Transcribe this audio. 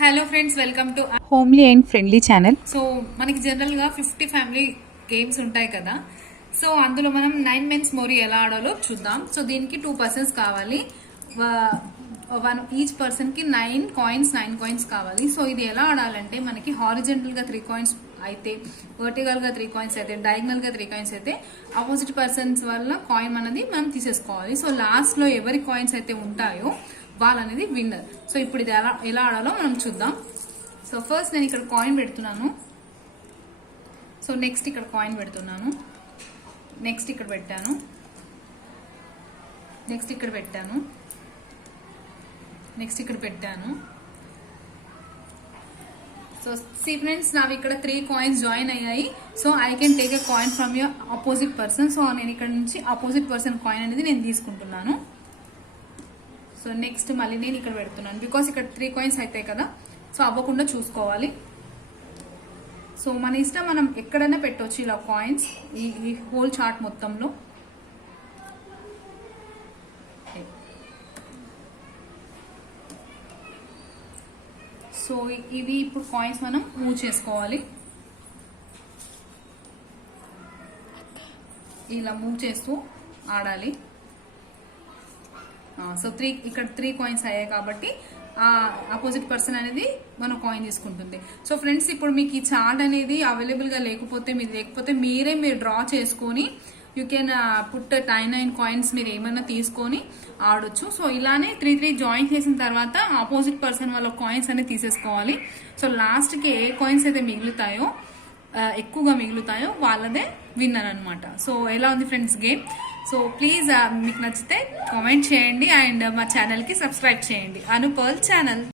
Hello friends, welcome to homely and friendly channel. So మనకి జనరల్గా 50 family games ఉంటాయి కదా. సో అందులో మనం 9 మెన్స్ మోరీ ఎలా ఆడాలో చూద్దాం. సో దీనికి 2 పర్సన్స్ కావాలి. ఈచ్ పర్సన్కి 9 కాయిన్స్ కావాలి. సో ఇది ఎలా ఆడాలంటే మనకి హారిజెంటల్గా 3 కాయిన్స్ అయితే, వర్టికల్గా 3 కాయిన్స్ అయితే, డయాగ్నల్గా 3 కాయిన్స్ అయితే ఆపోజిట్ పర్సన్స్ వల్ల కాయిన్ అనేది మనం తీసేసుకోవాలి. సో లాస్ట్లో ఎవరి కాయిన్స్ అయితే ఉంటాయో వాళ్ళనేది విన్నర్. సో ఇప్పుడు ఇది ఎలా ఆడాలో మనం చూద్దాం. సో ఫస్ట్ నేను ఇక్కడ కాయిన్ పెడుతున్నాను. సో నెక్స్ట్ ఇక్కడ కాయిన్ పెడుతున్నాను. నెక్స్ట్ ఇక్కడ పెట్టాను. నెక్స్ట్ ఇక్కడ పెట్టాను. నెక్స్ట్ ఇక్కడ పెట్టాను. సో సీ ఫ్రెండ్స్, నావి ఇక్కడ 3 కాయిన్స్ జాయిన్ అయ్యాయి. So I can take a coin from your opposite person. So నేను ఇక్కడ నుంచి ఆపోజిట్ పర్సన్ కాయిన్ అనేది నేను తీసుకుంటున్నాను. సో నెక్స్ట్ మళ్ళీ నేను ఇక్కడ పెడుతున్నాను, బికాస్ ఇక్కడ 3 కాయిన్స్ అవుతాయి కదా. సో అవ్వకుండా చూసుకోవాలి. సో మన ఇష్టం, మనం ఎక్కడైనా పెట్టవచ్చు ఇలా కాయిన్స్ ఈ హోల్ చార్ట్ మొత్తంలో. సో ఇవి ఇప్పుడు కాయిన్స్ మనం మూవ్ చేసుకోవాలి. ఇలా మూవ్ చేస్తూ ఆడాలి. సో ఇక్కడ 3 కాయిన్స్ అయ్యాయి కాబట్టి ఆపోజిట్ పర్సన్ అనేది మన కాయిన్ తీసుకుంటుంది. సో ఫ్రెండ్స్, ఇప్పుడు మీకు ఈ చార్ట్ అనేది అవైలబుల్గా లేకపోతే మీరు డ్రా చేసుకొని యూ కెన్ పుట్ 9 కాయిన్స్ మీరు ఏమైనా తీసుకొని ఆడొచ్చు. సో ఇలానే 3 జాయిన్ చేసిన తర్వాత ఆపోజిట్ పర్సన్ వాళ్ళ కాయిన్స్ అనేది తీసేసుకోవాలి. సో లాస్ట్కి ఏ కాయిన్స్ అయితే ఎక్కువగా మిగులుతాయో వాళ్ళదే విన్నర్ అనమాట. సో ఎలా ఉంది ఫ్రెండ్స్ గేమ్? సో ప్లీజ్ మీకు నచ్చితే కామెంట్ చేయండి అండ్ మా ఛానల్కి సబ్స్క్రైబ్ చేయండి. అను పర్ల్ ఛానల్.